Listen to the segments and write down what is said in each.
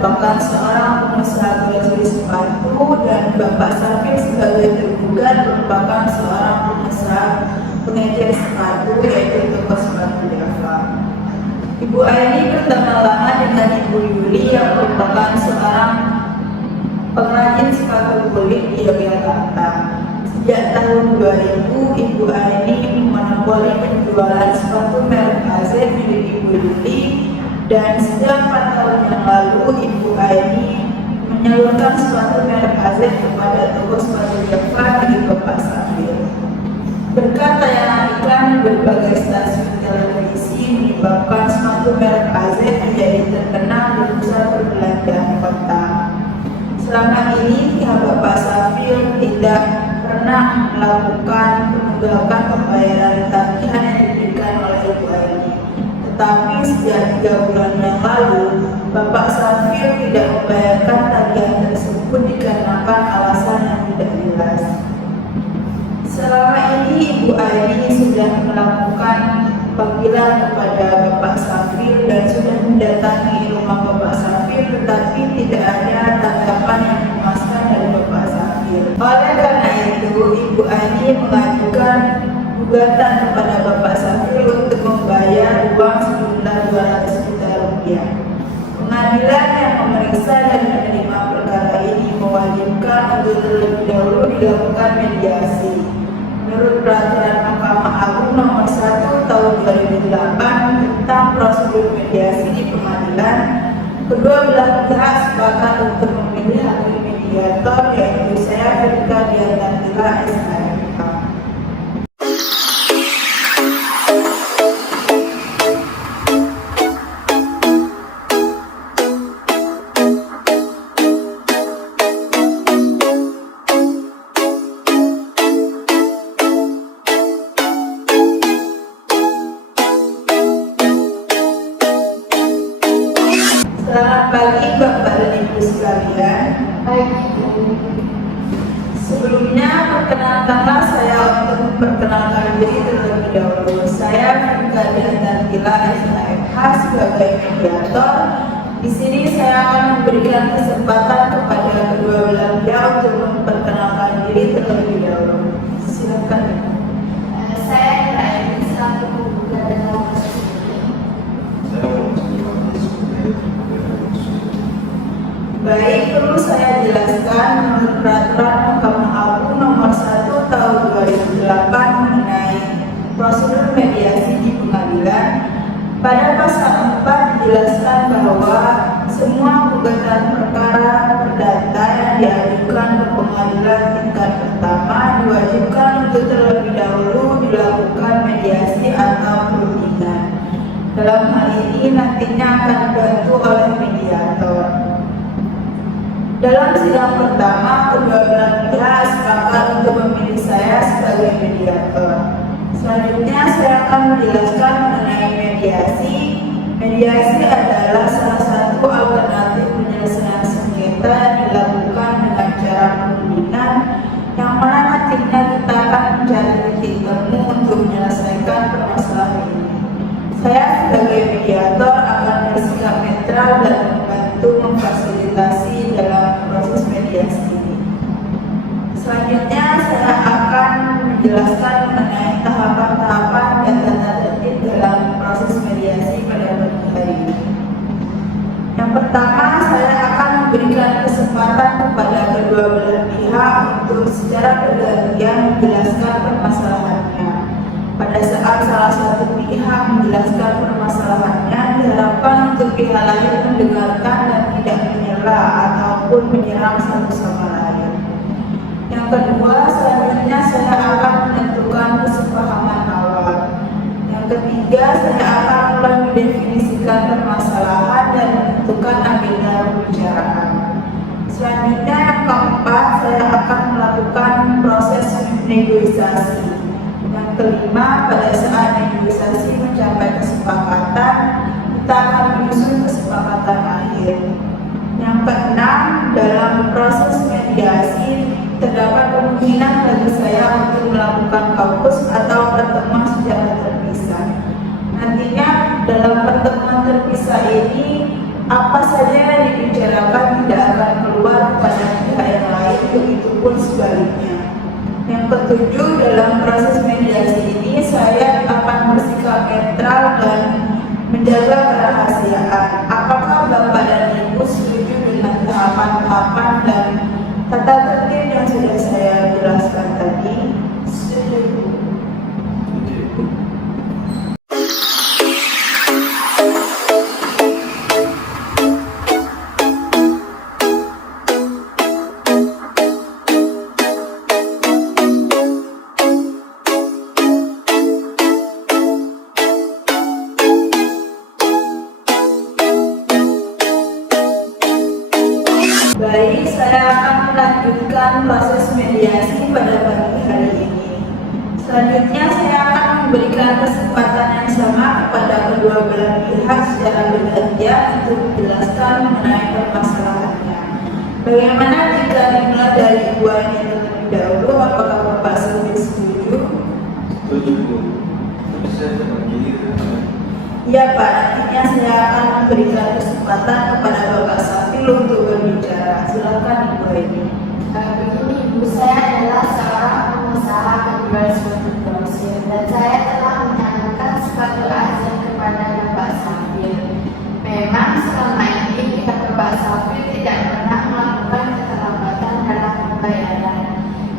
merupakan seorang pengusaha grocery sepatu dan Bapak Safir sebagai tergugat merupakan seorang pengusaha pengecer sepatu yaitu toko sepatu Java. Ibu Aini berteman lama dengan Ibu Yuli yang merupakan seorang pengrajin sepatu kulit di Yogyakarta. Sejak tahun 2000, Ibu Aini monopoli penjualan sepatu merek AZ milik Ibu Yuli, dan sejak 4 tahun yang lalu Ibu Aini menyalurkan sepatu merek AZ kepada toko sepatu Java milik Bapak Safir. Berkat tayangan iklan berbagai stasiun televisi menyebabkan sepatu merek AZ menjadi terkenal di pusat perbelanjaan kota. Selama ini pihak Bapak Safir tidak pernah melakukan penunggakan pembayaran tagihan yang diberikan oleh Ibu Aini. Tetapi sejak 3 bulan yang lalu, Bapak Safir tidak membayarkan tagihan tersebut dikarenakan alasan yang tidak jelas. Selama ini Ibu Aini sudah melakukan panggilan kepada Bapak Safir dan sudah mendatangi rumah Bapak Safir, tetapi tidak ada tanggapan yang memuaskan dari Bapak Safir. Oleh karena itu, Ibu Aini mengajukan gugatan kepada Bapak Safir untuk membayar uang sejumlah 200 juta rupiah. Pengadilan yang memeriksa dan menerima perkara ini mewajibkan untuk terlebih dahulu dilakukan mediasi. Menurut Peraturan Mahkamah Agung Nomor 1 Tahun 2008 tentang prosedur mediasi di pengadilan, kedua belah pihak sepakat untuk memilih hakim mediator, yaitu saya Fedika Dianantila SHMK. Selamat pagi Bapak dan Ibu sekalian. Sebelumnya perkenalkanlah saya untuk memperkenalkan diri terlebih dahulu. Saya Fedika Dianantila SHMH sebagai mediator. Di sini saya akan memberikan kesempatan kepada kedua belah pihak untuk memperkenalkan diri terlebih dahulu. Silakan. Saya Raini selaku penggugat dan nomor Baik, perlu saya jelaskan menurut Peraturan Mahkamah Agung Nomor 1 Tahun 2008 mengenai prosedur mediasi di pengadilan. Pada pasal 4 dijelaskan bahwa semua gugatan perkara perdata yang diajukan ke pengadilan tingkat pertama diwajibkan untuk terlebih dahulu dilakukan mediasi atau perundingan. Dalam hal ini nantinya akan dibantu oleh mediator. Dalam sidang pertama, kedua belah pihak sepakat untuk memilih saya sebagai mediator. Selanjutnya, saya akan menjelaskan mengenai mediasi. Mediasi adalah salah satu alternatif penyelesaian sengketa yang dilakukan dengan cara perundingan, yang mana nantinya kita akan mencari titik temu untuk menyelesaikan permasalahan ini. Saya sebagai mediator akan bersikap netral dan membantu memfasilitasi dalam proses mediasi ini. Selanjutnya saya akan menjelaskan mengenai tahapan-tahapan dan tata tertib dalam proses mediasi pada pagi hari ini. Yang pertama, saya akan memberikan kesempatan kepada kedua belah pihak untuk secara bergantian menjelaskan permasalahannya. Pada saat salah satu pihak menjelaskan permasalahannya, diharapkan untuk pihak lain mendengarkan dan tidak menyela ataupun menyerang satu sama lain. Yang kedua, selanjutnya saya akan menentukan kesepahaman awal. Yang ketiga, saya akan mulai mendefinisikan permasalahan dan menentukan agenda pembicaraan. Selanjutnya, yang keempat, saya akan melakukan proses negosiasi. Yang kelima, pada saat negosiasi mencapai kesepakatan, kita akan menyusun kesepakatan akhir. Yang keenam, dalam proses mediasi terdapat kemungkinan bagi saya untuk melakukan kaukus atau pertemuan secara terpisah. Nantinya dalam pertemuan terpisah ini Apa saja yang dibicarakan tidak akan keluar kepada pihak yang lain, begitupun sebaliknya. Yang ketujuh, dalam proses mediasi ini saya akan bersikap netral dan menjaga kerahasiaan. Apakah Bapak dan Ibu setuju dengan tahapan-tahapan dan tata tertib yang sudah saya jelaskan tadi? Setuju. Baik, saya akan melanjutkan proses mediasi pada pagi hari ini. Selanjutnya saya akan memberikan kesempatan yang sama kepada kedua belah pihak secara bergantian untuk menjelaskan mengenai permasalahannya. Bagaimana jika dimulai dari Ibu Aini terlebih dahulu? Apakah Bapak setuju? Setuju, Bu. Tapi saya terpilih. Ya Pak, nantinya saya akan memberikan kesempatan kepada Bapak Safil untuk berbicara. Silakan Ibu Aini. Begini, Ibu, saya adalah seorang pengusaha penjual sepatu grosir dan saya telah menanyakan sepatu Asian kepada Bapak Safil. Memang selama ini pihak Bapak Safil tidak pernah melakukan keterlambatan dalam pembayaran.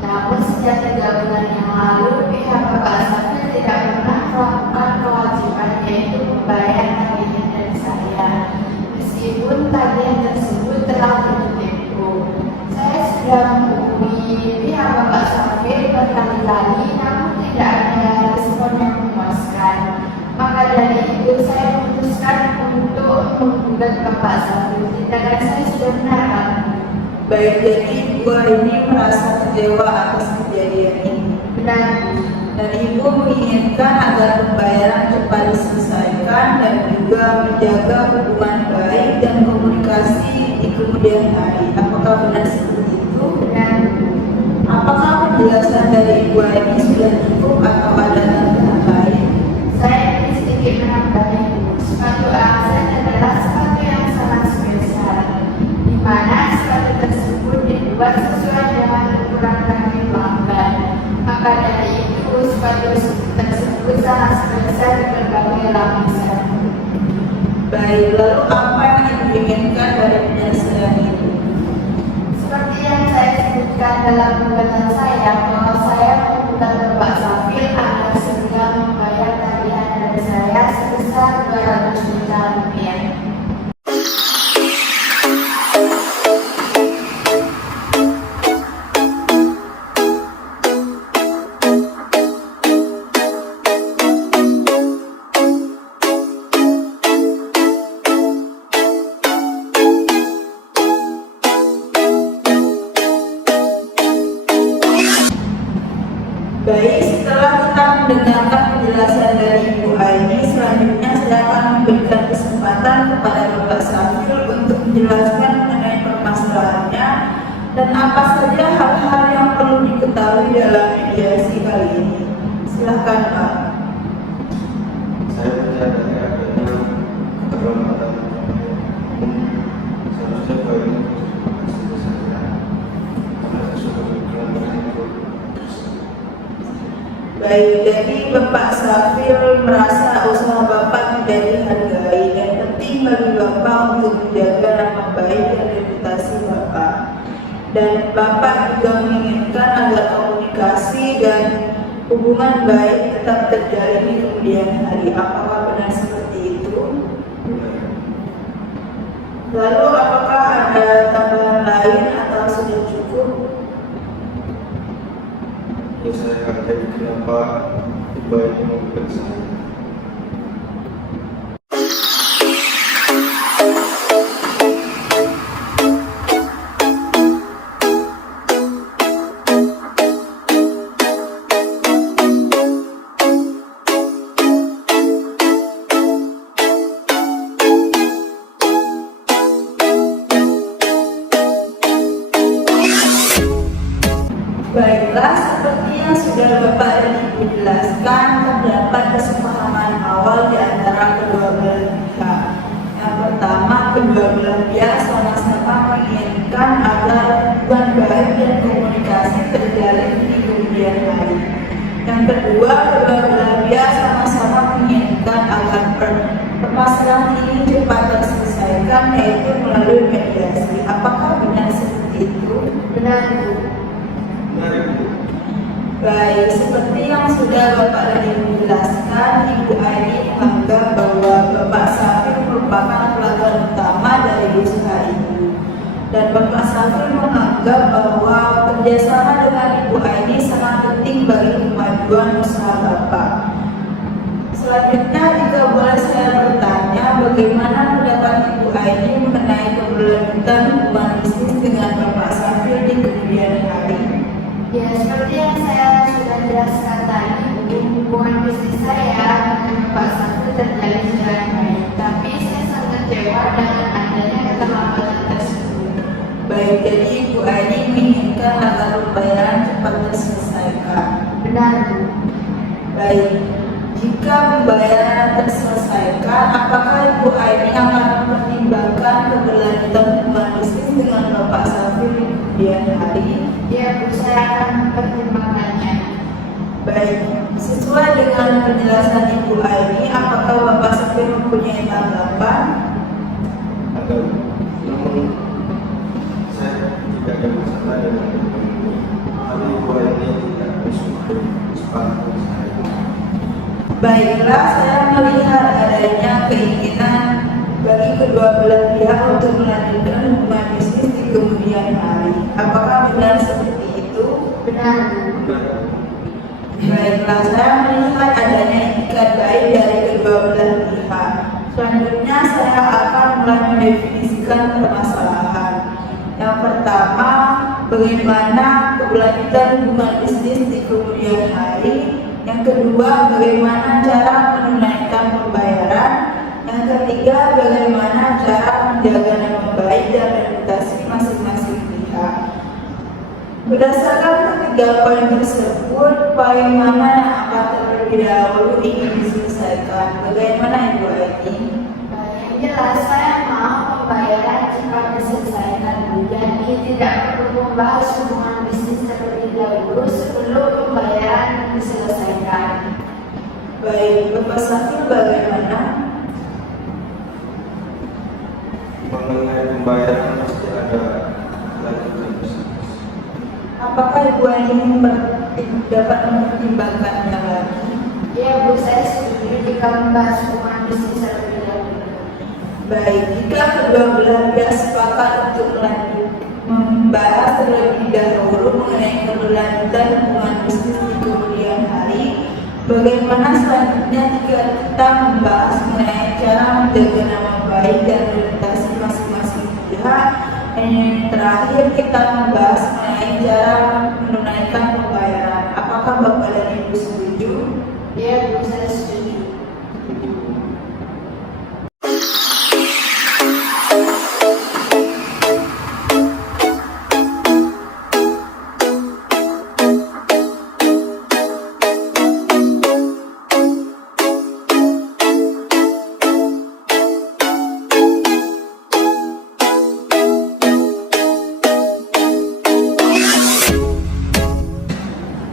Namun sejak 3 bulan yang lalu pihak Bapak Safil tidak pernah melakukan kewajiban, yaitu membayar tagihan dari saya. Meskipun tagihan tersebut telah tertempo. Saya sudah menghubungi pihak Bapak Safil berkali-kali, namun tidak ada respon yang memuaskan. Maka dari itu saya memutuskan untuk menggugat Bapak Safil. Tindakan saya sudah benar, Pak. Baik, jadi Ibu Aini merasa kecewa atas kejadian ini. Benar, Bu. Dan Ibu menginginkan agar pembayaran cepat diselesaikan dan juga menjaga hubungan baik dan komunikasi di kemudian hari. Apakah benar seperti itu? Benar, Bu. Apakah penjelasan dari Ibu Aini sudah cukup atau ada tambahan lain? Saya ingin sedikit menambahi, Bu. Sepatu Asian adalah sepatu yang sangat spesial, di mana sepatu tersebut dibuat sesuai dengan ukuran kaki pelanggan. Maka dari itu sepatu tersebut sangat spesial di berbagai lapisan. Baik, lalu apa yang Ibu inginkan dari penyelesaian itu? Seperti yang saya sebutkan dalam gugatan saya, bahwa saya menggugat Bapak Safil agar segera membayar tagihan dari saya sebesar 200 juta rupiah. Baik, setelah kita mendengarkan penjelasan dari Ibu Aini, selanjutnya saya akan memberikan kesempatan kepada Bapak Safil untuk menjelaskan mengenai permasalahannya dan apa saja hal-hal yang perlu diketahui dalam mediasi kali ini. Silakan Pak. Saya percaya dari adanya keterlambatan seharusnya Pak ini selesaikan karena saya sudah berkelanjutan itu. Baik, jadi Bapak Safil merasa usaha Bapak tidak dihargai dan penting bagi Bapak untuk menjaga nama baik dan reputasi Bapak. Dan Bapak juga menginginkan agar komunikasi dan hubungan baik tetap terjalin di kemudian hari. Apakah benar seperti itu? Lalu apakah ada tambahan lain atau sudah cukup? Ya saya hargai kenapa Ibu ini menggugat saya. Baiklah, seperti yang sudah Bapak dan Ibu jelaskan, terdapat kesepahaman awal di antara kedua belah pihak. Yang pertama, kedua belah pihak sama-sama menginginkan agar hubungan baik dan komunikasi terjalin di kemudian hari. Yang kedua, kedua belah pihak sama-sama menginginkan agar permasalahan ini cepat terselesaikan, yaitu melalui mediasi. Apakah benar seperti itu? Benar, Bu. Benar, Ibu. Baik, seperti yang sudah Bapak Lani menjelaskan, Ibu Aini menganggap bahwa Bapak Safir merupakan pelanggan utama dari usaha ini. Dan Bapak Safir menganggap bahwa kerjasama dengan Ibu Aini sangat penting bagi kemajuan usaha Bapak. Selanjutnya, jika boleh saya bertanya, bagaimana pendapat Ibu Aini mengenai keberlanjutan hubungan bisnis dengan Bapak Safir di kemudian hari? Ya, seperti yang saya sudah jelaskan tadi, hubungan bisnis saya dengan Pak Safir terjalin dengan baik. Tapi saya sangat kecewa dengan adanya keterlambatan tersebut. Baik, jadi Ibu Aini menginginkan agar pembayaran cepat terselesaikan. Benar, Bu. Baik, jika pembayaran terselesaikan, apakah Ibu Aini akan mempertimbangkan keberlanjutan hubungan bisnis dengan Bapak Safir di kemudian hari? Ya, Bu, saya akan mempertimbangkannya. Baik, sesuai dengan penjelasan Ibu Aini, apakah Bapak Safir mempunyai tanggapan? Ada, namun saya tidak ada masalah dengan itu. Tapi Ibu ini tidak bersyukur sepakat saya. Baiklah, saya melihat adanya keinginan bagi kedua belah pihak untuk melanjutkan hubungan bisnis di kemudian hari. Apakah benar seperti itu? Benar, Bu. Benar. Baiklah, saya melihat adanya itikat baik dari kedua belah pihak. Selanjutnya, saya akan mulai mendefinisikan permasalahan. Yang pertama, bagaimana keberlanjutan hubungan bisnis di kemudian hari. Yang kedua, bagaimana cara menunaikan pembayaran. Yang ketiga, bagaimana cara menjaga nama baik dan reputasi masing-masing pihak. Berdasarkan ketiga poin tersebut, poin mana yang akan terlebih dahulu ingin diselesaikan? Bagaimana Ibu Aini? Yang jelas, saya mau pembayaran cepat diselesaikan, Bu. Jadi tidak perlu membahas hubungan bisnis terlebih dahulu sebelum pembayaran diselesaikan. Baik, Bapak Safir bagaimana? Mengenai pembayaran pasti ada lanjutan bisnis. Apakah Ibu Aini dapat mempertimbangkannya lagi? Ya, Bu, saya setuju jika membahas hubungan bisnis terlebih dahulu. Baik, jika kedua belah pihak sepakat untuk membahas terlebih dahulu mengenai keberlanjutan hubungan bisnis di kemudian hari, bagaimana selanjutnya jika kita membahas mengenai cara menjaga nama baik dan reputasi masing-masing pihak? Dan yang terakhir, kita membahas mengenai cara menunaikan pembayaran. Apakah Bapak dan Ibu setuju? Ya, Bu, saya setuju.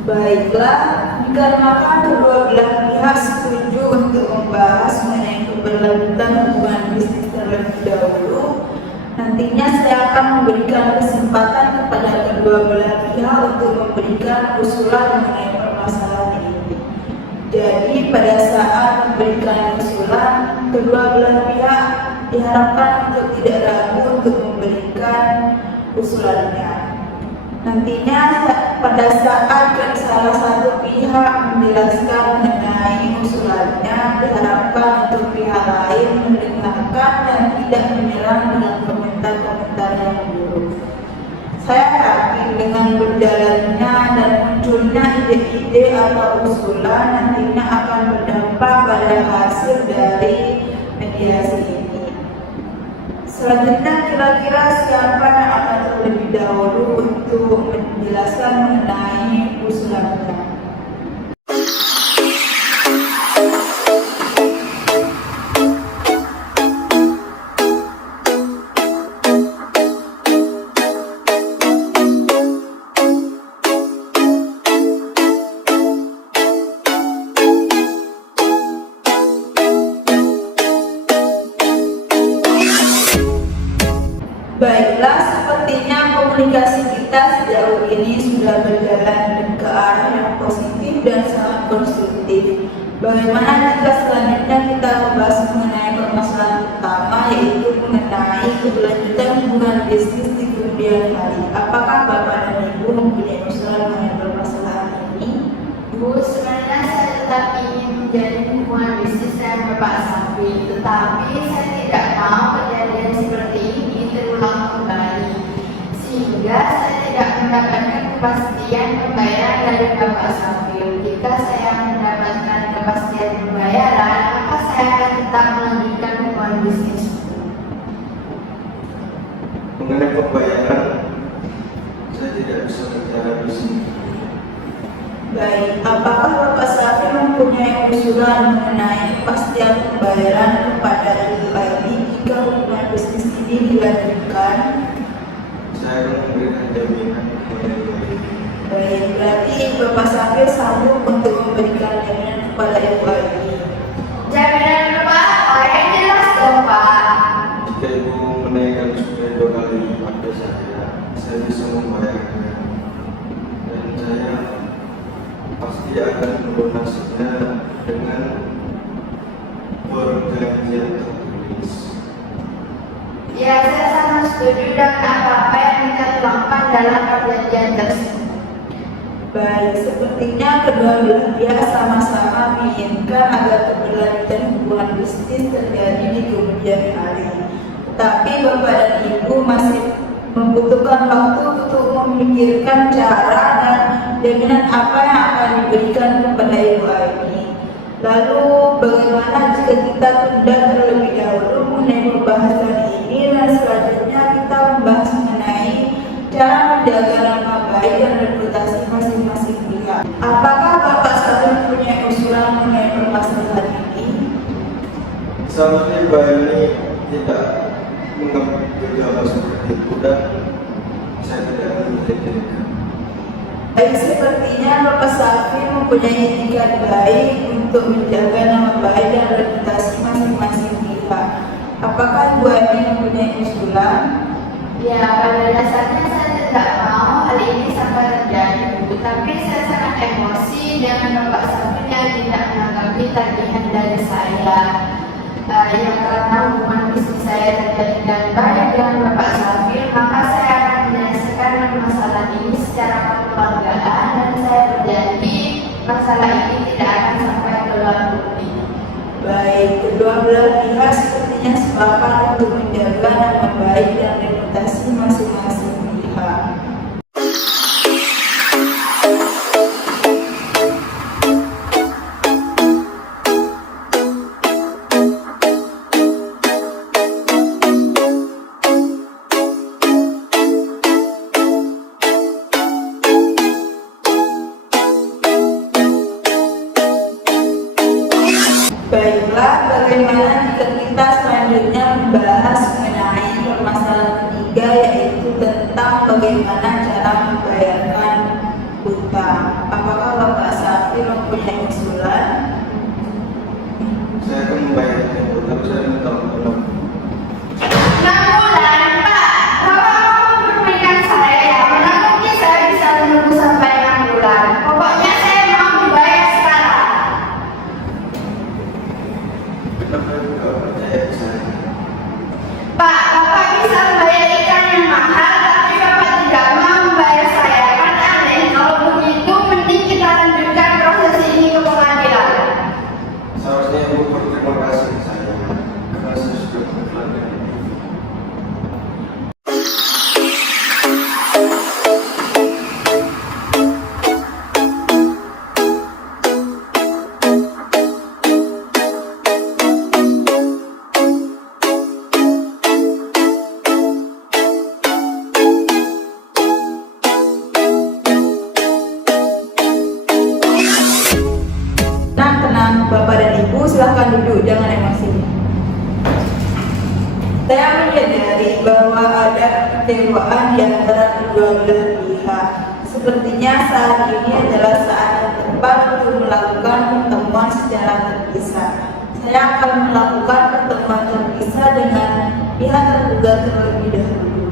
Baiklah, dikarenakan kedua belah pihak setuju untuk membahas mengenai keberlanjutan hubungan bisnis terlebih dahulu, nantinya saya akan memberikan kesempatan kepada kedua belah pihak untuk memberikan usulan mengenai permasalahan ini. Jadi pada saat memberikan usulan, kedua belah pihak diharapkan untuk tidak ragu untuk memberikan usulannya. Nantinya pada saat salah satu pihak menjelaskan mengenai usulannya, diharapkan untuk pihak lain mendengarkan dan tidak menyerang dengan komentar-komentar yang buruk. Saya yakin dengan berjalannya dan munculnya ide-ide atau usulan nantinya akan berdampak pada hasil dari mediasi ini. Selanjutnya, kira-kira siapa yang akan terlebih dahulu untuk menjelaskan mengenai usulannya? ini sudah berjalan ke arah yang positif dan sangat konstruktif. Bagaimana jika selanjutnya kita membahas mengenai permasalahan utama, yaitu mengenai keberlanjutan hubungan bisnis di kemudian hari? Apakah Bapak dan Ibu mempunyai usulan mengenai permasalahan ini? Bu, sebenarnya saya tetap ingin menjalin hubungan bisnis dengan Bapak Safi, tetapi saya tidak mau kejadian seperti ini terulang kembali, sehingga saya tidak mendapatkan kepastian pembayaran dari Bapak Safi. Jika saya mendapatkan kepastian pembayaran, maka saya akan tetap melanjutkan hubungan bisnis. Mengenai pembayaran, saya tidak bisa bicara di sini. Baik, apakah Bapak Safi mempunyai usulan mengenai kepastian pembayaran kepada Ibu Aini jika hubungan bisnis ini dilanjutkan? Saya akan memberikan jaminan kepada Ibu Aini. Baik, berarti Bapak Safi sanggup untuk memberikan jaminan kepada Ibu Aini. Jaminan Bapak, yang jelas dong Pak. Jika Ibu menaikkan supaya 2 kali lipat ke saya bisa membayarnya. Dan saya pasti akan melunasinya dengan perjanjian tertulis. Ya, saya sangat setuju dengan apa yang kita tuangkan dalam perjanjian tersebut. Baik, sepertinya kedua belah pihak sama-sama menginginkan agar keberlanjutan hubungan bisnis terjadi di kemudian hari. Tetapi Bapak dan Ibu masih membutuhkan waktu untuk memikirkan cara dan jaminan apa yang akan diberikan kepada Ibu Aini. Lalu bagaimana jika kita tunda terlebih dahulu mengenai pembahasan ini dan selanjutnya kita membahas mengenai cara menjaga nama baik dan reputasi masing-masing pihak. Apakah Bapak Safi punya usulan mengenai permasalahan ini? Seharusnya Ibu Aini tidak mengambil hal seperti itu dan saya tidak memiliki. Baik, sepertinya Bapak Safi mempunyai itikat baik untuk menjaga nama baik dan reputasi masing-masing pihak. Apakah Ibu Aini mempunyai usulan? Ya, pada dasarnya saya tidak mau hal ini sampai terjadi, Bu. Tapi saya sangat emosi dengan Bapak Safi yang tidak menanggapi tagihan dari saya. Yang karena hubungan bisnis saya terjadi dengan baik dengan Bapak Safi, maka saya akan menyelesaikan masalah ini secara kekeluargaan dan saya berjanji masalah ini tidak akan sampai ke luar negeri. Baik, kedua belah pihak sepertinya sepakat untuk menjaga nama baik dan reputasi masing-masing pihak. Baiklah, bagaimana jika kita selanjutnya membahas mengenai permasalahan ketiga, yaitu tentang bagaimana cara membayarkan hutang. Apakah Bapak Safi mempunyai usulan? Saya akan membayarnya, tapi saya minta tolong. 6 bulan, Pak. Bapak mau memberikan saya ya? Mana mungkin saya bisa menunggu sampai 6 bulan? Pokoknya saya mau dibayar sekarang. Kenapa Ibu tidak percaya di saya? Pak, Bapak bisa membayar ikan yang mahal, tapi Bapak tidak mau membayar saya. Kan aneh, kalau begitu mending kita lanjutkan proses ini ke pengadilan. Seharusnya Ibu berterima kasih ke saya karena saya sudah melakukan ini. Tenang, Bapak dan Ibu silahkan duduk, jangan emosi. Saya menyadari bahwa ada kekecewaan di antara kedua belah pihak. Sepertinya saat ini adalah saat yang tepat untuk melakukan pertemuan secara terpisah. Saya akan melakukan pertemuan terpisah dengan pihak tergugat terlebih dahulu.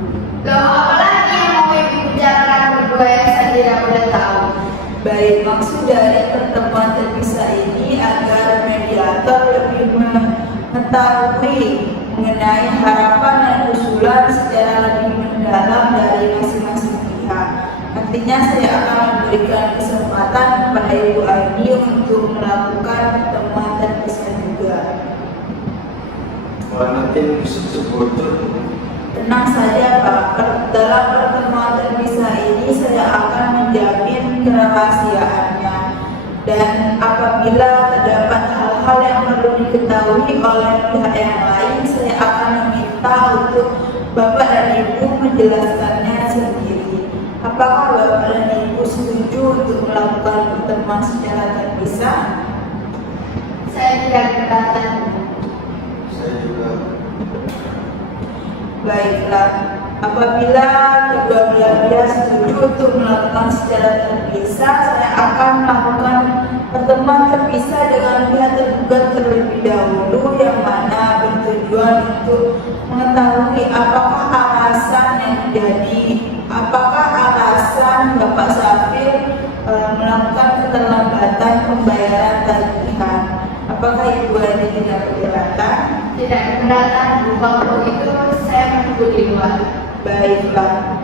Loh, apalagi yang mau Ibu bicarakan berdua yang Baik, maksud dari pertemuan terpisah ini agar mediator lebih mengetahui mengenai harapan dan usulan secara lebih mendalam dari masing-masing pihak. Nantinya saya akan memberikan kesempatan kepada Ibu Aini untuk melakukan pertemuan terpisah juga. Kalau nanti bisa bocor, Tenang saja Pak, dalam pertemuan terpisah ini saya akan menjamin kerahasiaannya. Dan apabila terdapat hal-hal yang perlu diketahui oleh pihak yang lain, saya akan meminta untuk Bapak dan Ibu menjelaskannya sendiri. Apakah Bapak dan Ibu setuju untuk melakukan pertemuan secara terpisah? Saya tidak keberatan. saya juga. Baiklah, apabila kedua belah pihak setuju untuk melakukan secara terpisah, saya akan melakukan pertemuan terpisah dengan pihak tergugat terlebih dahulu, yang mana bertujuan untuk mengetahui apakah alasan Bapak Safir melakukan keterlambatan pembayaran tagihan. Apakah Ibu Aini tidak keberatan? Tidak keberatan, Bu. Kalau itu saya menunggu di luar. Baiklah.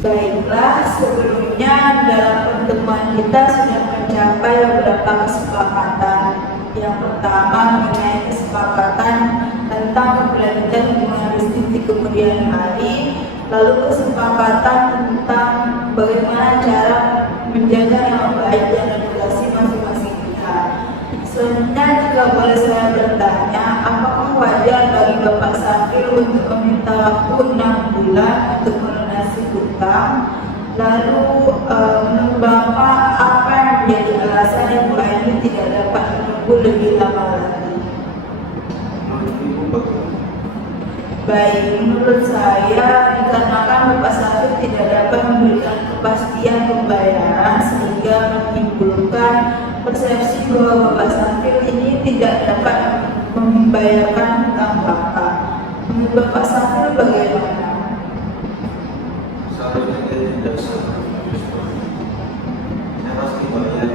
Baiklah, sebelumnya dalam pertemuan kita sudah mencapai beberapa kesepakatan. Yang pertama mengenai kesepakatan tentang keberlanjutan hubungan bisnis di kemudian hari, lalu kesepakatan tentang bagaimana cara menjaga nama baik dan reputasi masing-masing pihak. Selanjutnya, jika boleh saya bertanya, apakah wajar bagi Bapak Safir untuk meminta waktu 6 bulan untuk melunasi hutang? Lalu menurut Bapak, apa yang menjadi alasan Ibu Aini tidak dapat menunggu lebih lama lagi? Menurut Ibu bagaimana? Baik, menurut saya dikarenakan Bapak Safir tidak dapat memberikan kepastian pembayaran sehingga menimbulkan persepsi bahwa Bapak Safir ini tidak dapat membayarkan hutang Bapak. Menurut Bapak Safir bagaimana? Seharusnya dia tidak salah. Saya pasti bayar.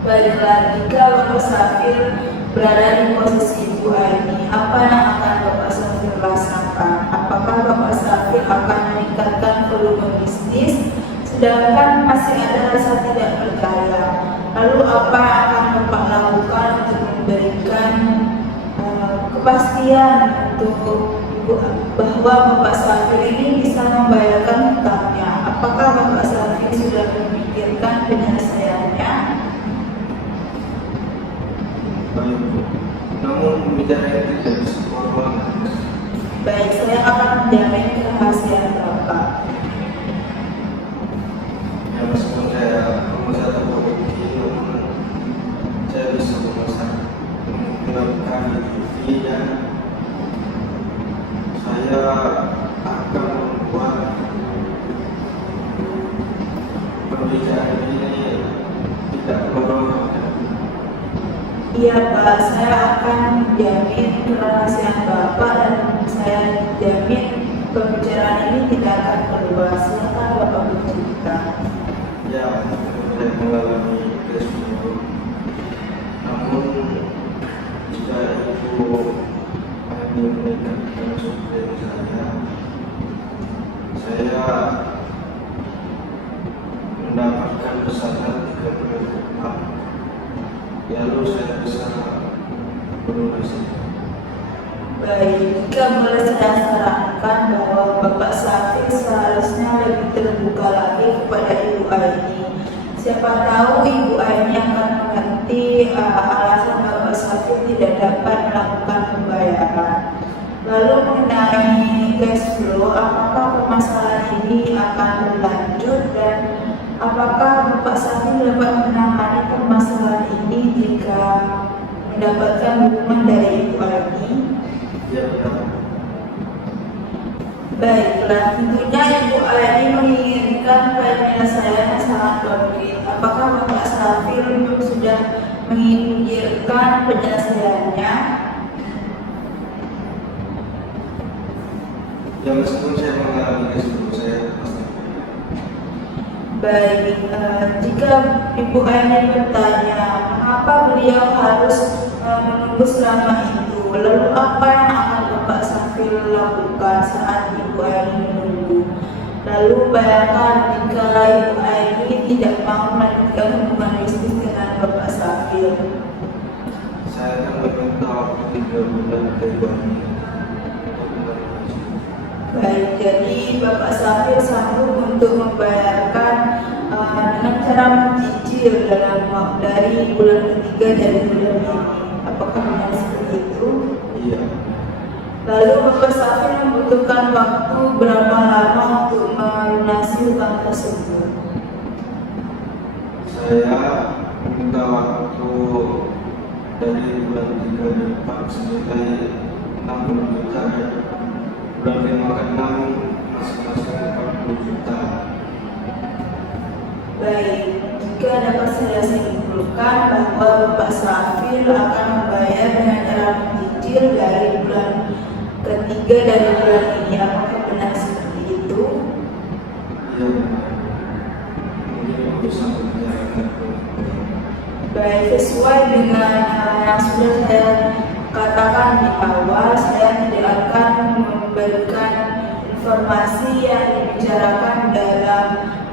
Baiklah, jika Bapak Safir berada di posisi Ibu Aini, apa yang akan Bapak Safir rasakan? Apakah Bapak Safir akan meningkatkan volume bisnis, sedangkan masih ada rasa tidak percaya? Lalu apa yang akan Bapak lakukan untuk memberikan kepastian untuk bahwa Bapak Safir ini bisa membayarkan hutangnya? Apakah Bapak Safir sudah memikirkan penyelesaiannya? Baik, Bu. Namun bicara itu tidak bisa ruangan. Baik, saya akan menjamin kerahasiaan Bapak. Ya, meskipun saya pengusaha terbukti, namun saya bisa memesan menggunakan TV dan saya akan membuat pembicaraan ini tidak bodoh. Iya Pak, saya akan menjamin kerahasiaan Bapak dan saya jamin pembicaraan ini tidak akan keluar. Silakan Bapak bercerita. Ya, saya mengalami resiko. Namun jika Ibu Aini meningkatkan subsidi saya mendapatkan pesanan 34. Lalu saya bisa melunasi. Baik, jika boleh saya sarankan bahwa Bapak Safir seharusnya lebih terbuka lagi kepada Ibu Aini. Siapa tahu Ibu Aini akan mengerti alasan Bapak Safir tidak dapat melakukan pembayaran. Lalu mengenai cash flow, apakah permasalahan ini akan berlanjut dan apakah Bapak Safir dapat menangani permasalahan mendapatkan dukungan dari Ibu Aini? Ya, benar. Baiklah, tentunya Ibu Aini menginginkan penyelesaian yang sangat konkret. Apakah Bapak Safir sudah menginginkan penyelesaiannya? Ya, meskipun saya mengalami sebelum saya pasti. Baik, jika Ibu Aini bertanya, mengapa beliau harus menunggu selama itu? Lalu apa yang akan Bapak Safir lakukan saat Ibu Aini menunggu? Lalu bayangkan jika Ibu Aini tidak mau melanjutkan hubungan bisnis dengan Bapak Safir. Saya akan meminta waktu 3 bulan dari Ibu Aini. Baik, jadi Bapak Safir sanggup untuk membayarkan dengan cara mencicil dari bulan ketiga dari bulan ini. Apakah benar seperti itu? Iya. Lalu Bapak Safir membutuhkan waktu berapa lama untuk melunasi hutang tersebut? Saya minta waktu dari bulan 3 dan 4 sampai 60 juta ya. Bulan 5 ke 6 masing-masing 40 juta. Baik, jika dapat saya simpulkan bahwa Bapak Safir akan membayar dengan cara mencicil dari bulan ketiga dari bulan ini. Apakah benar seperti itu? Iya. Mungkin bisa menjalankan. Baik, sesuai dengan yang sudah saya katakan di awal, saya tidak akan memberikan informasi yang dibicarakan dalam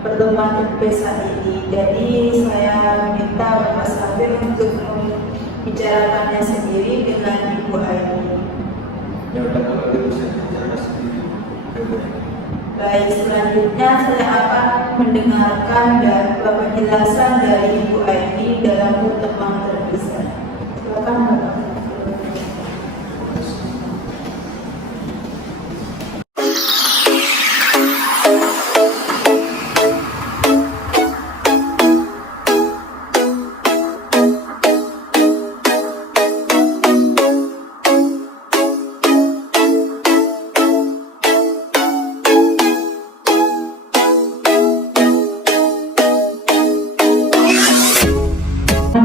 pertemuan besar ini. Jadi saya minta Bapak Safir untuk membicarakannya sendiri dengan Ibu Aini. Ya udah, kalau gitu saya bicara sendiri. Baik, selanjutnya saya akan mendengarkan dan penjelasan dari Ibu Aini dalam pertemuan terpisah. Silakan Bapak.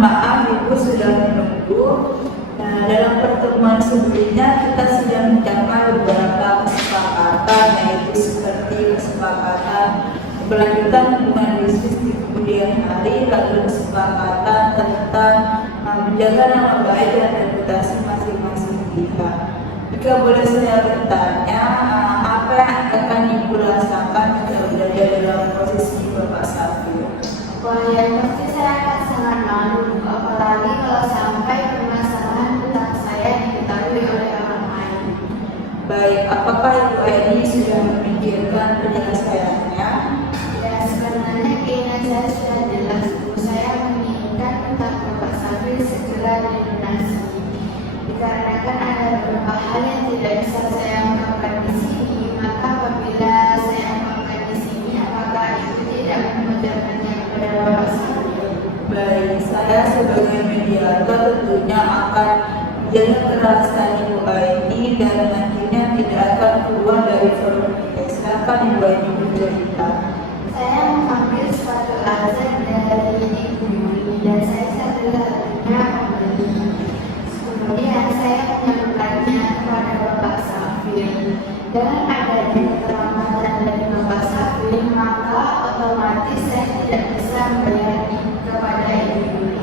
Maaf Ibu sudah menunggu. Nah, dalam pertemuan sebelumnya kita sudah mencapai beberapa kesepakatan, yaitu seperti kesepakatan keberlanjutan hubungan bisnis di kemudian hari, lalu kesepakatan tentang menjaga nama baik dan reputasi masing-masing pihak. Jika boleh saya bertanya, apa yang akan Ibu rasakan jika berada dalam posisi Bapak Safir? Wah, yang pasti saya akan sangat malu, apalagi kalau sampai permasalahan hutang saya diketahui oleh orang lain. Baik, apakah Ibu Aini sudah memikirkan penyelesaiannya? Ya, sebenarnya keinginan saya sudah jelas, Bu. Saya menginginkan hutang Bapak Safir segera dilunasi. Dikarenakan ada beberapa hal yang tidak bisa saya ungkapkan di sini, maka apabila saya ungkapkan di sini, apakah itu tidak memudahkannya kepada Bapak Safir? Baik, saya sebagai mediator tentunya akan menjaga kerahasiaan Ibu Aini dan nantinya tidak akan keluar dari forum ini. Silakan Ibu Aini bercerita. Saya mengambil suatu azan dari Ibu Yuli dan saya sadar hatinya membeli. Kemudian saya menyampaikannya kepada Bapak Safir. Dengan adanya keterlambatan dari Bapak Safir, maka otomatis saya tidak bisa membayar kepada Ibu Yuli.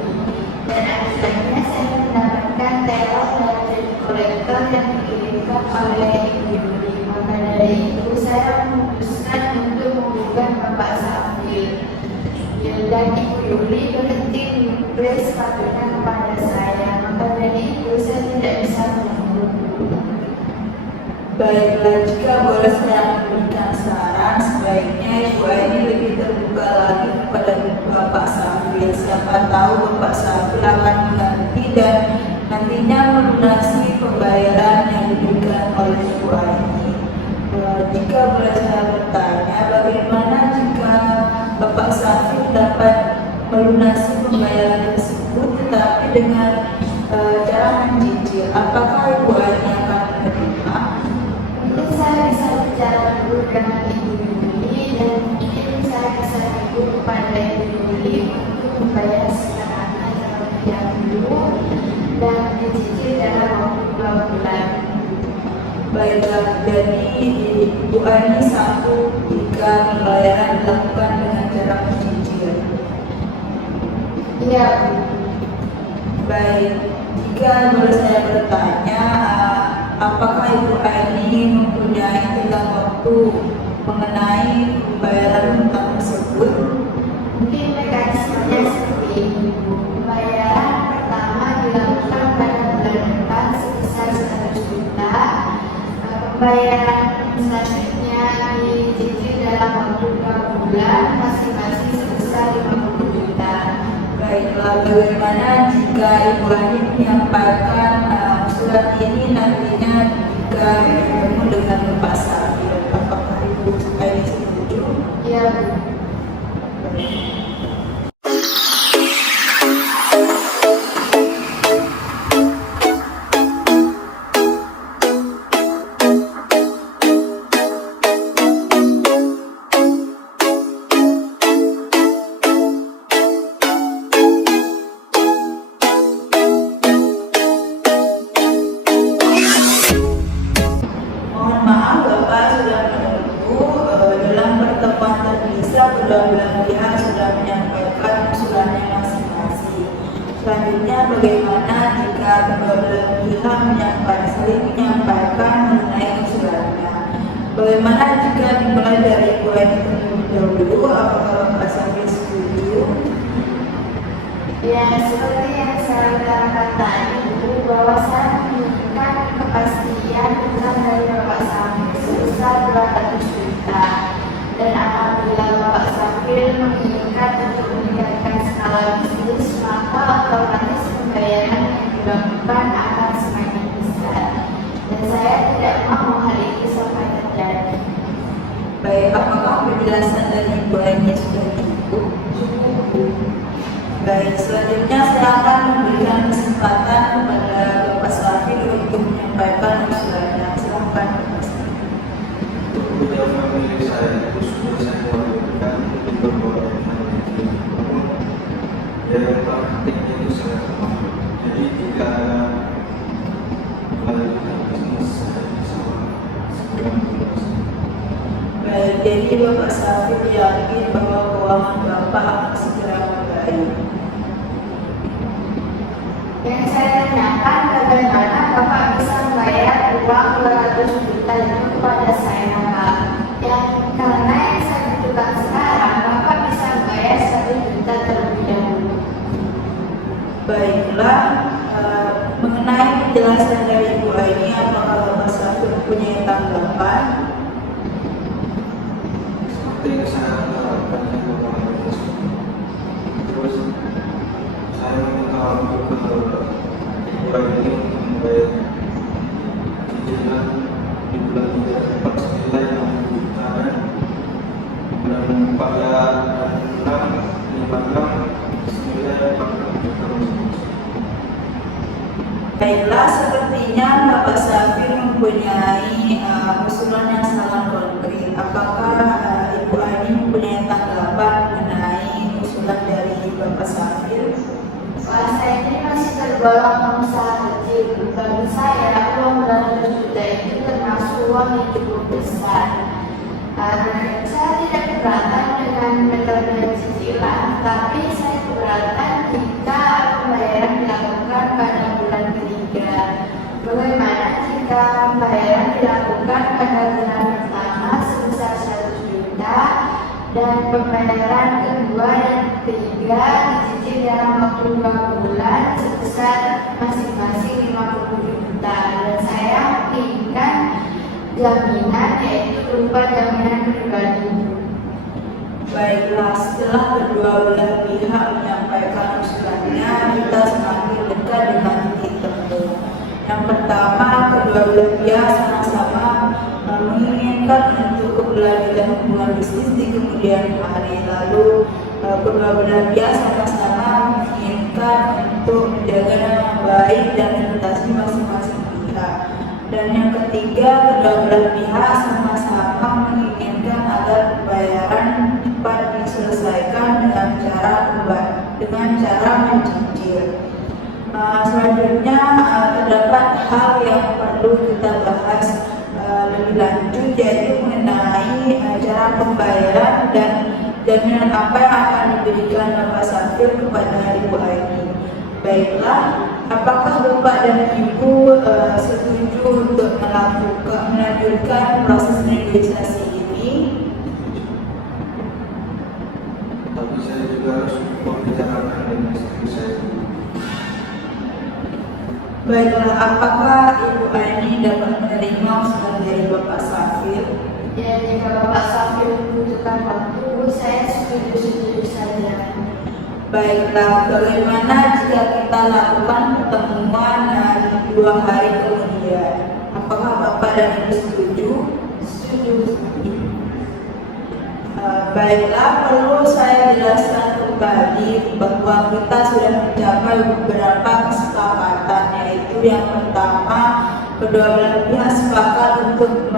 Dan akhirnya saya mendapatkan teror dari kolektor yang dikirimkan oleh Ibu Yuli. Maka dari itu saya memutuskan untuk menggugat Bapak Safir. Dan Ibu Yuli berhenti memberi sepatutnya kepada saya. Maka dari itu saya tidak bisa menunggu. Baiklah, jika boleh saya memberikan saran, sebaiknya Ibu Aini lebih terbuka lagi kepada Bapak Safir. Siapa tahu Bapak Safir akan mengerti dan nantinya melunasi pembayaran yang diberikan oleh Ibu Aini. Jika boleh saya bertanya, bagaimana jika Bapak Safir dapat melunasi pembayaran tersebut tetapi dengan dahulu dan dicicil dalam waktu 2 bulan. Baiklah, jadi Ibu Ani sanggup jika pembayaran dilakukan dengan cara mencicil. Iya, Bu. Baik, jika boleh saya bertanya, apakah Ibu Ani mempunyai tenggang waktu mengenai pembayaran hutang tersebut? Mungkin mekanismenya seperti ini, Bu. Pembayaran pertama dilakukan pada bulan depan sebesar 100 juta. Pembayaran selanjutnya dicicil dalam waktu 2 bulan, masing-masing sebesar 50 juta. Baiklah, bagaimana jika Ibu Ani menyampaikan surat ini nantinya jika bertemu dengan Bapak Safir? Apakah Ibu Ani setuju? Iya, Bu. Mohon maaf Bapak sudah menunggu. Dalam pertemuan terpisah kedua belah pihak sudah menyampaikan usulannya masing-masing. Selanjutnya bagaimana jika kedua belah pihak saling menyampaikan mengenai usulannya? Bagaimana jika dimulai dari Ibu Ani terlebih dahulu? Apakah Bapak Safir setuju? Ya, seperti yang saya utarakan tadi, Bu, bahwa saya menginginkan kepastian hutang dari Bapak Safir sebesar 200 juta. Dan apabila Bapak Safir menginginkan untuk meningkatkan skala bisnis, maka otomatis pembayaran yang dilakukan akan semakin besar. Dan saya tidak mau hal itu sampai terjadi. Baik, apakah penjelasan dari Ibu Ani sudah cukup? Baik, selanjutnya saya akan memberikan kesempatan kepada Bapak Safir untuk menyampaikan usulannya. Silakan. Untuk bidang famili saya itu sudah saya lakukan di beberapa hari. Namun yang praktiknya itu sangat lemah. Jadi jika ada kelanjutan bisnis saya bisa segera melunasi. Baik, jadi Bapak Safir yakin bahwa keuangan Bapak akan segera membaik. Yang saya tanyakan, bagaimana Bapak bisa membayar uang 200 juta itu kepada saya, Pak? Yang karena yang saya butuhkan sekarang, Bapak bisa membayar 1 juta terlebih dahulu. Baiklah, mengenai penjelasan dari Ibu Ani, apakah Bapak Safir mempunyai tanggapan? Seperti yang saya harapkan yang kemarin tersebut. Terus saya meminta untuk Ibu Ani untuk membayar cicilan di bulan 3 tepat senilai 60 juta dan pada bulan 6 senilai 40 juta rupiah. Baiklah, sepertinya Bapak Safir mempunyai usulan yang sangat konkret. Apakah Ibu Ani mempunyai tanggapan mengenai usulan dari Bapak Safir? Wah, saya ini masih tergolong pengusaha kecil. Bagi saya, uang 200 juta itu termasuk uang yang cukup besar. Saya tidak keberatan dengan metode cicilan, tapi saya keberatan jika pembayaran dilakukan pada bulan ketiga. Bagaimana jika pembayaran dilakukan pada bulan pertama sebesar 100 juta dan pembayaran kedua dan ketiga dicicil dalam waktu 2 bulan sebesar masing-masing 50 juta. Dan saya menginginkan jaminan, yaitu berupa jaminan pribadi. Baiklah, setelah kedua belah pihak menyampaikan usulannya, kita semakin dekat dengan titik temu. Yang pertama, kedua belah pihak sama-sama menginginkan untuk keberlanjutan hubungan bisnis di kemudian hari. Lalu kedua belah pihak sama-sama menginginkan untuk menjaga nama baik dan reputasi masing-masing pihak. Dan yang ketiga, kedua belah pihak sama-sama menginginkan agar pembayaran dapat diselesaikan dengan cara mencicil. hal yang perlu kita bahas lebih lanjut, yaitu mengenai cara pembayaran dan jaminan apa yang akan diberikan Bapak Safir kepada Ibu Aini. Baiklah, apakah Bapak dan Ibu setuju untuk melanjutkan proses negosiasi ini? Tapi saya juga harus membicarakan dengan istri saya. Baiklah, apakah Ibu Aini dapat menerima usulan dari Bapak Safir? Ya, jika Bapak Safir membutuhkan waktu, saya setuju saja. Baiklah, bagaimana jika kita lakukan pertemuan 2 hari kemudian? Apakah Bapak dan Ibu setuju? Setuju. Baiklah, perlu saya jelaskan kembali bahwa kita sudah mencapai beberapa kesepakatan, yaitu yang pertama, kedua belah pihak sepakat untuk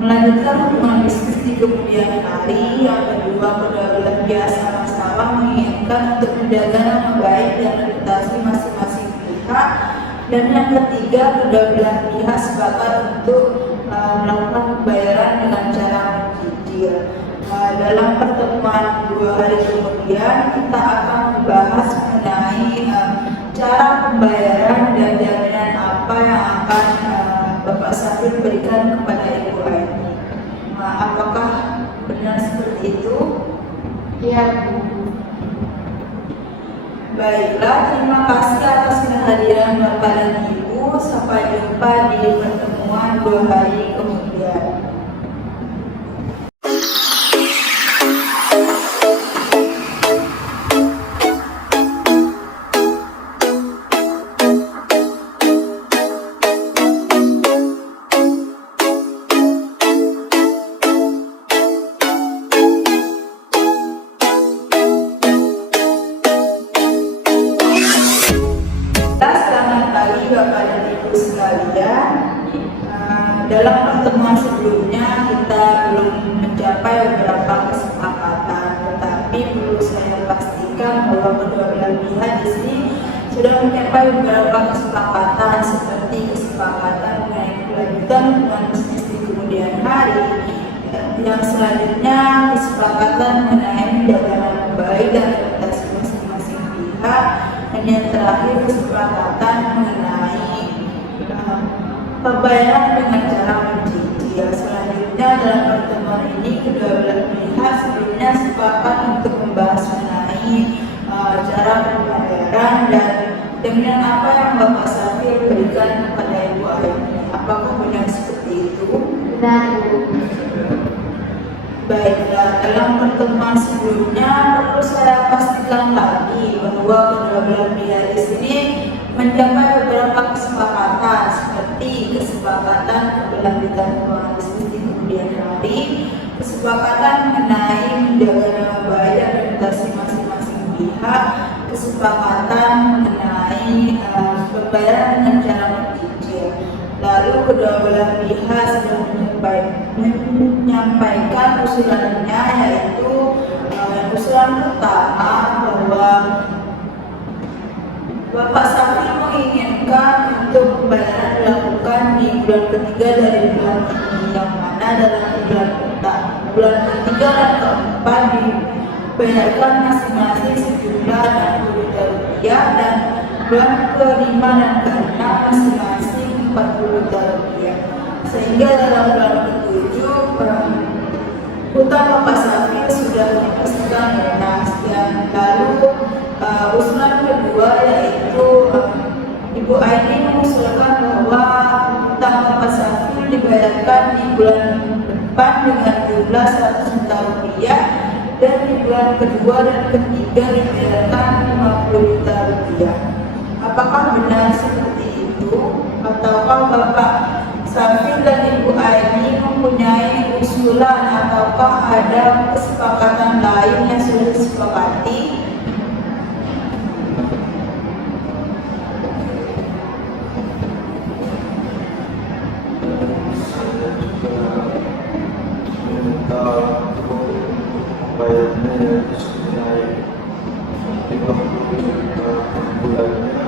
melanjutkan hubungan bisnis di kemudian hari. Yang kedua, kedua belah pihak sama-sama menginginkan untuk menjaga nama baik dan reputasi masing-masing pihak. Dan yang ketiga, kedua belah pihak sepakat untuk melakukan pembayaran dengan cara mencicil. Dalam pertemuan 2 hari kemudian, kita akan membahas mengenai cara pembayaran dan jaminan apa yang akan Bapak Safir berikan kepada Ibu Aini. Apakah benar seperti itu? Ya, Bu. Baiklah, terima kasih atas kehadiran Bapak dan Ibu. Sampai jumpa di pertemuan 2 hari kemudian. Bapak dan Ibu sekalian, dalam pertemuan sebelumnya kita belum mencapai beberapa kesepakatan, tetapi perlu saya pastikan bahwa kedua belah pihak di sini sudah mencapai beberapa kesepakatan, seperti kesepakatan mengenai kelanjutan hubungan bisnis di kemudian hari. Yang selanjutnya, kesepakatan mengenai menjaga nama baik dan reputasi masing-masing pihak. Dan yang terakhir, kesepakatan mengenai pembayaran dengan cara mencicil. Selanjutnya, dalam pertemuan ini kedua belah pihak sebelumnya sepakat untuk membahas mengenai cara pembayaran dan jaminan apa yang Bapak Safir berikan kepada Ibu Aini. Apakah benar seperti itu? Benar, Bu. Baiklah, dalam pertemuan sebelumnya perlu saya pastikan lagi bahwa kedua belah pihak di sini mencapai beberapa kesepakatan, seperti kesepakatan keberlanjutan hubungan bisnis di kemudian hari, kesepakatan mengenai menjaga nama baik dan reputasi masing-masing pihak, kesepakatan mengenai pembayaran dengan cara mencicil. Lalu kedua belah pihak sudah menyampaikan usulannya, yaitu usulan pertama bahwa Bapak Safir menginginkan untuk pembayaran dilakukan di bulan ketiga dari bulan ini, yang mana dalam bulan ketiga dan keempat dibayarkan masing-masing sejumlah 60 juta rupiah, dan bulan kelima dan keenam masing-masing 40 juta rupiah. Sehingga dalam bulan ketujuh hutang Bapak Safir sudah dipastikan lunas. Dan lalu usulan kedua, yaitu Ibu Aini mengusulkan bahwa hutang Bapak Safir dibayarkan di bulan depan dengan jumlah 100 juta rupiah, dan di bulan kedua dan ketiga dibayarkan 50 juta rupiah. Apakah benar seperti itu? Ataukah Bapak Safir dan Ibu Aini mempunyai usulan ataukah ada kesepakatan lain yang sudah disepakati? Saya juga meminta bayarnya sesuai 50 juta per bulannya,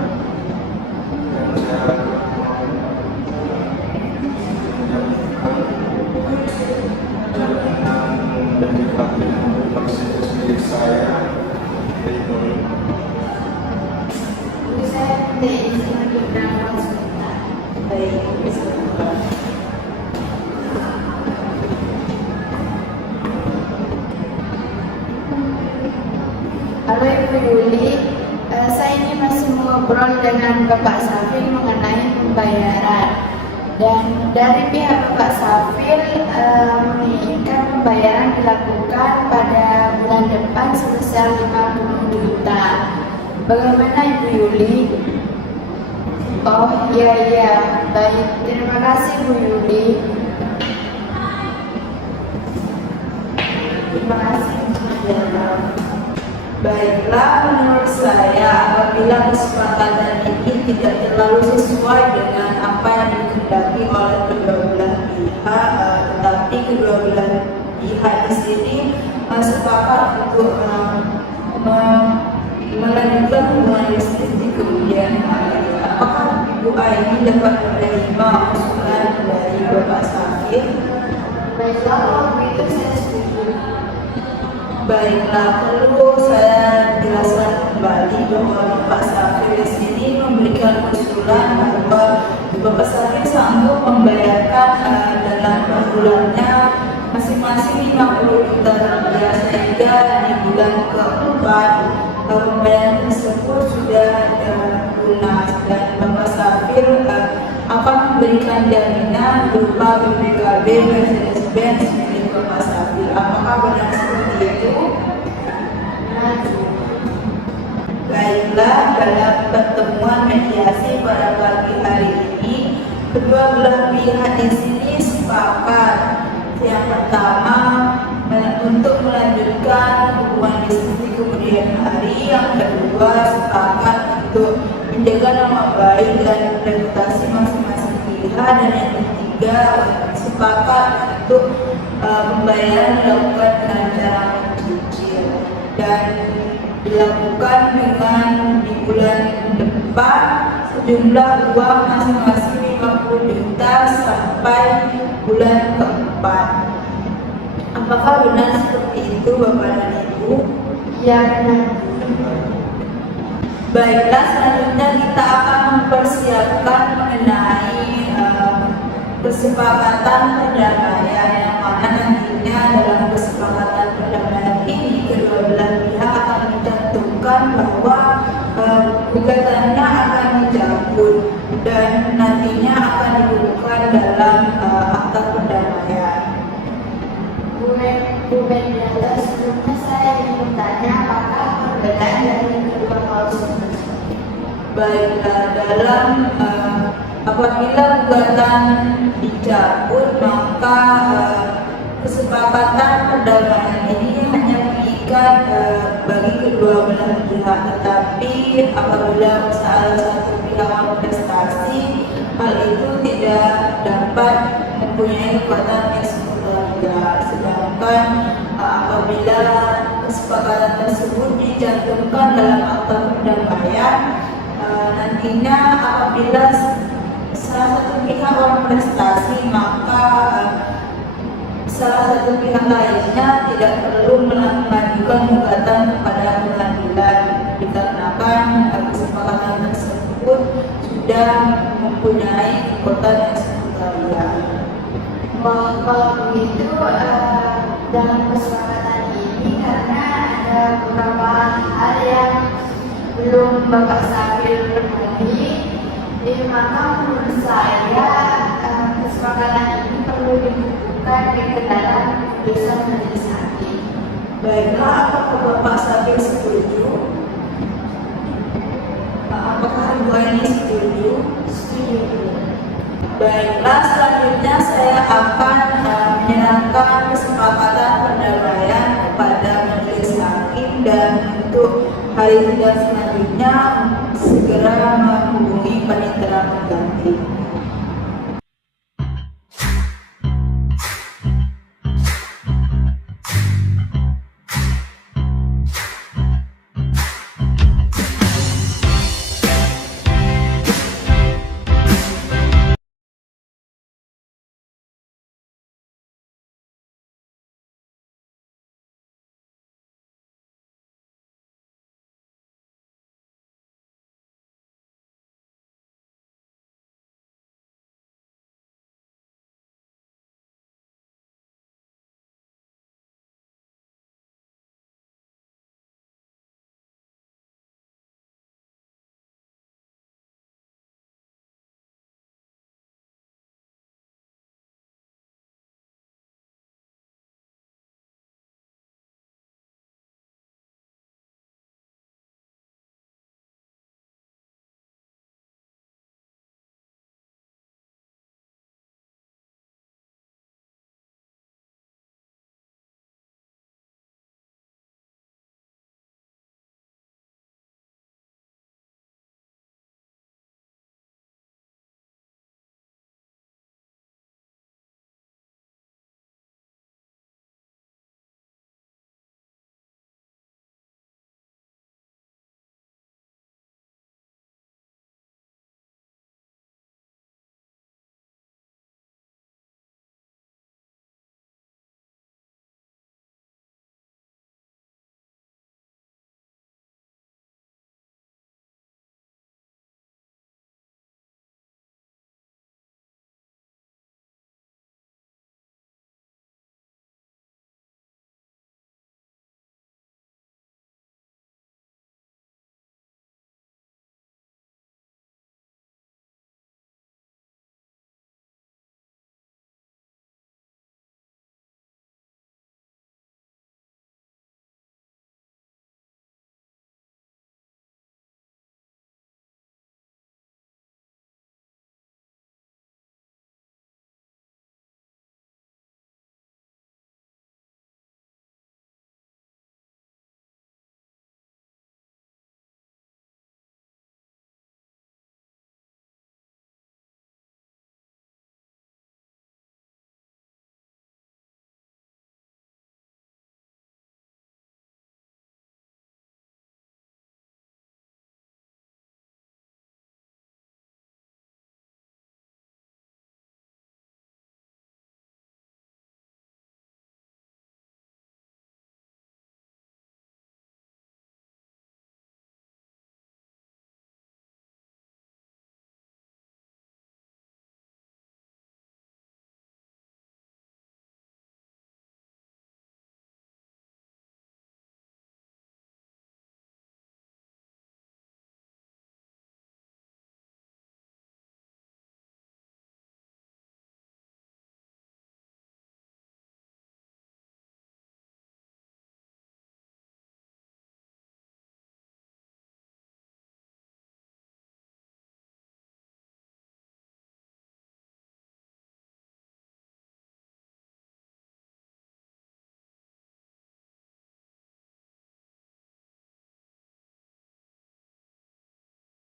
dan saya minta izin untuk berangkat sebentar. Baik, bismillah. Halo Ibu Yuli, saya ini masih mengobrol dengan Bapak Safil mengenai pembayaran. Dan dari pihak Bapak Safil menginginkan pembayaran dilakukan pada bulan depan sebesar 50 juta. Bagaimana Ibu Yuli? Oh iya, baik. Terima kasih Bu Yuli. Terima kasih. Baiklah, menurut saya apabila kesepakatan ini tidak terlalu sesuai dengan apa yang dikehendaki oleh kedua belah pihak, tetapi kedua belah pihak di sini sepakat untuk melanjutkan hubungan bisnis di kemudian hari. Apakah Ibu Aini dapat menerima usulan dari Bapak Safir? Baiklah, kalau begitu saya setuju. Baiklah, perlu saya jelaskan kembali bahwa Bapak Safir di sini memberikan usulan bahwa Bapak Safir sanggup membayarkan dalam per bulannya masing-masing 50 juta rupiah, sehingga di bulan keempat pembayaran tersebut sudah lunas, dan Bapak Safir akan memberikan jaminan berupa BPKB Mercedes-Benz milik Bapak Safir. Apakah benar seperti itu? Baiklah, dalam pertemuan mediasi pada pagi hari ini, kedua belah pihak di sini sepakat. Yang pertama, untuk melanjutkan hubungan bisnis di kemudian hari. Yang kedua, sepakat untuk menjaga nama baik dan reputasi masing-masing pihak. Dan yang ketiga, sepakat untuk pembayaran dilakukan dengan cara mencicil dan dilakukan dengan di bulan depan sejumlah uang masing-masing 50 juta sampai bulan keempat. Apakah benar seperti itu Bapak dan Ibu? Ya, benar. Baiklah, selanjutnya kita akan mempersiapkan mengenai kesepakatan perdamaian, yang mana nantinya dalam kesepakatan perdamaian ini kedua belah pihak akan mencantumkan bahwa gugatannya akan dicabut dan nantinya akan dibukukan dalam akta perdamaian. Bu Bendiata, sebelumnya saya ingin bertanya apakah perbedaan dari kedua klausul tersebut? Baiklah, dalam apabila gugatan dicabut, maka kesepakatan perdamaian ini hanya mengikat bagi kedua belah pihak, tetapi apabila salah satu pihak prestasi, hal itu tidak dapat mempunyai kekuatan yang substansial. Sedangkan apabila kesepakatan tersebut dicantumkan dalam akta perdamaian, nantinya apabila salah satu pihak orang prestasi, maka salah satu pihak lainnya tidak perlu mengajukan gugatan kepada pengadilan dikarenakan kesepakatan tersebut sudah mempunyai kekuatan yang substansial. Kalau begitu, dalam kesepakatan ini karena ada beberapa hal yang belum Bapak Safir penuhi, maka menurut saya kesepakatan ini perlu dibukukan ke dalam keputusan majelis hakim. Baiklah, apakah Bapak Safir setuju? Apakah Ibu Aini setuju? Setuju. Baiklah, selanjutnya saya akan menyerahkan kesepakatan perdamaian kepada majelis hakim, dan untuk hari sidang selanjutnya segera menghubungi panitera pengganti.